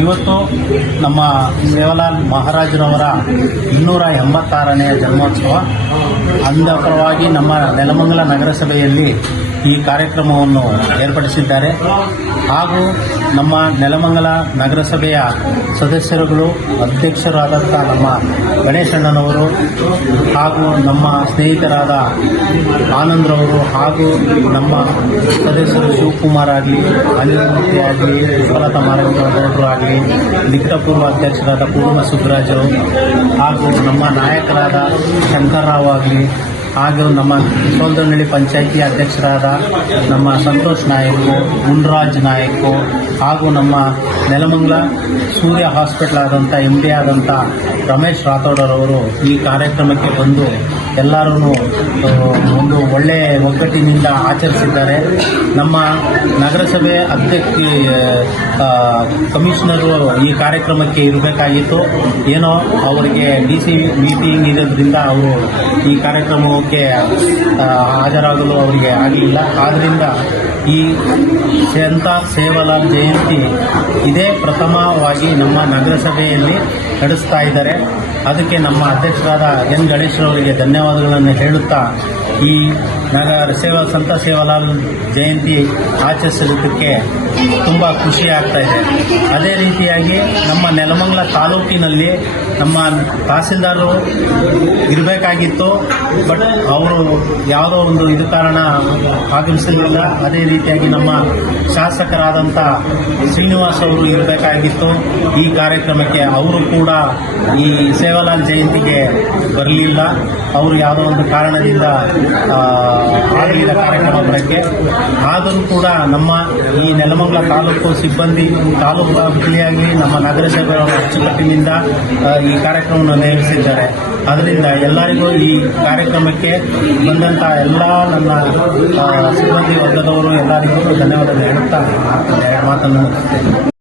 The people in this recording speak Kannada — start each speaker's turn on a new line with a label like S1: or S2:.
S1: ಇವತ್ತು ನಮ್ಮ ಸೇವಲಾಲ್ ಮಹಾರಾಜರವರ ಇನ್ನೂರ ಎಂಬತ್ತಾರನೆಯ ಜನ್ಮೋತ್ಸವ. ಅಂದಪರವಾಗಿ ನಮ್ಮ ನೆಲಮಂಗಲ ನಗರಸಭೆಯಲ್ಲಿ ಈ ಕಾರ್ಯಕ್ರಮವನ್ನು ಏರ್ಪಡಿಸಿದ್ದಾರೆ. ಹಾಗೂ ನಮ್ಮ ನೆಲಮಂಗಲ ನಗರಸಭೆಯ ಸದಸ್ಯರುಗಳು, ಅಧ್ಯಕ್ಷರಾದಂಥ ನಮ್ಮ ಗಣೇಶಣ್ಣನವರು ಹಾಗೂ ನಮ್ಮ ಸ್ನೇಹಿತರಾದ ಆನಂದ್ರವರು ಹಾಗೂ ನಮ್ಮ ಸದಸ್ಯರು ಶಿವಕುಮಾರ್ ಆಗಲಿ ಅನಿಲಮೂರ್ತಿ ಆಗಲಿ ಸುಲತಾ ಮಾರಗೌಡರು ಆಗಲಿ ನಿಕಟಪೂರ್ವ ಅಧ್ಯಕ್ಷರಾದ ಪೂರ್ಣ ಸುಬ್ಬರಾಜು ಹಾಗೂ ನಮ್ಮ ನಾಯಕರಾದ ಶಂಕರ್ರಾವ್ ಆಗಲಿ ಹಾಗೂ ನಮ್ಮ ಸೋಲ್ದನಹಳ್ಳಿ ಪಂಚಾಯಿತಿ ಅಧ್ಯಕ್ಷರಾದ ನಮ್ಮ ಸಂತೋಷ್ ನಾಯಕು, ಗುಂಡ್ರಾಜ್ ನಾಯಕು ಹಾಗೂ ನಮ್ಮ ನೆಲಮಂಗ್ಲ ಸೂರ್ಯ ಹಾಸ್ಪಿಟಲ್ ಆದಂಥ ಎಂ ಡಿ ಆದಂಥ ರಮೇಶ್ ರಾಥೋಡರವರು ಈ ಕಾರ್ಯಕ್ರಮಕ್ಕೆ ಬಂದು ಎಲ್ಲರೂ ಒಂದು ಒಳ್ಳೆಯ ಒಗ್ಗಟ್ಟಿನಿಂದ ಆಚರಿಸಿದ್ದಾರೆ. ನಮ್ಮ ನಗರಸಭೆ ಅಧ್ಯಕ್ಷ ಕಮಿಷನರು ಈ ಕಾರ್ಯಕ್ರಮಕ್ಕೆ ಇರಬೇಕಾಗಿತ್ತು. ಏನೋ ಅವರಿಗೆ ಡಿ ಸಿ ಮೀಟಿಂಗ್ ಇರೋದ್ರಿಂದ ಅವರು ಈ ಕಾರ್ಯಕ್ರಮಕ್ಕೆ ಹಾಜರಾಗಲು ಅವರಿಗೆ ಆಗಲಿಲ್ಲ. ಆದ್ದರಿಂದ ಈ ಸಂತ ಸೇವಾಲಾಲ್ ಜಯಂತಿ ಇದೇ ಪ್ರಥಮವಾಗಿ ನಮ್ಮ ನಗರಸಭೆಯಲ್ಲಿ ನಡೆಸ್ತಾ ಇದ್ದಾರೆ. ಅದಕ್ಕೆ ನಮ್ಮ ಅಧ್ಯಕ್ಷರಾದ ಎನ್ ಗಣೇಶ್ರವರಿಗೆ ಧನ್ಯವಾದಗಳನ್ನು ಹೇಳುತ್ತಾ ಈ ನಗರ ಸೇವಾ ಸಂತ ಸೇವಾಲಾಲ್ ಜಯಂತಿ ಆಚರಿಸೋದಕ್ಕೆ ತುಂಬ ಖುಷಿ ಆಗ್ತಾ ಇದೆ. ಅದೇ ರೀತಿಯಾಗಿ ನಮ್ಮ ನೆಲಮಂಗಲ ತಾಲೂಕಿನಲ್ಲಿ ನಮ್ಮ ತಹಸೀಲ್ದಾರರು ಇರಬೇಕಾಗಿತ್ತು, ಬಟ್ ಅವರು ಯಾವುದೋ ಒಂದು ಇದು ಕಾರಣ ಆಗಮಿಸಿರಲಿಲ್ಲ. ಅದೇ ರೀತಿಯಾಗಿ ನಮ್ಮ ಶಾಸಕರಾದಂಥ ಶ್ರೀನಿವಾಸ್ ಅವರು ಇರಬೇಕಾಗಿತ್ತು. ಈ ಕಾರ್ಯಕ್ರಮಕ್ಕೆ ಅವರು ಕೂಡ ಈ ಸೇವಾಲಾಲ್ ಜಯಂತಿಗೆ ಬರಲಿಲ್ಲ. ಅವರು ಯಾವುದೋ ಒಂದು ಕಾರಣದಿಂದ ಆಗಲಿಲ್ಲ ಕಾರ್ಯಕ್ರಮ ಬರೋಕ್ಕೆ ಆದರೂ ಕೂಡ ನಮ್ಮ ಈ ನೆಲಮಂಗಲ ತಾಲೂಕು ಸಿಬ್ಬಂದಿ, ತಾಲೂಕು ಅಭಿವೃದ್ಧಿಯಾಗಲಿ ನಮ್ಮ ನಗರಸಭೆಯವರ ಅಚ್ಚುಕಟ್ಟಿನಿಂದ ಈ ಕಾರ್ಯಕ್ರಮವನ್ನು ನೇಮಿಸಿದ್ದಾರೆ ಅದರಿಂದ ಎಲ್ಲರಿಗೂ ಈ ಕಾರ್ಯಕ್ರಮಕ್ಕೆ ಬಂದಂತಹ ಎಲ್ಲ ನನ್ನ ಸಿಬ್ಬಂದಿ ವರ್ಗದವರು ಎಲ್ಲರಿಗೂ ಧನ್ಯವಾದ ಹೇಳುತ್ತಾ ಮಾತನ್ನು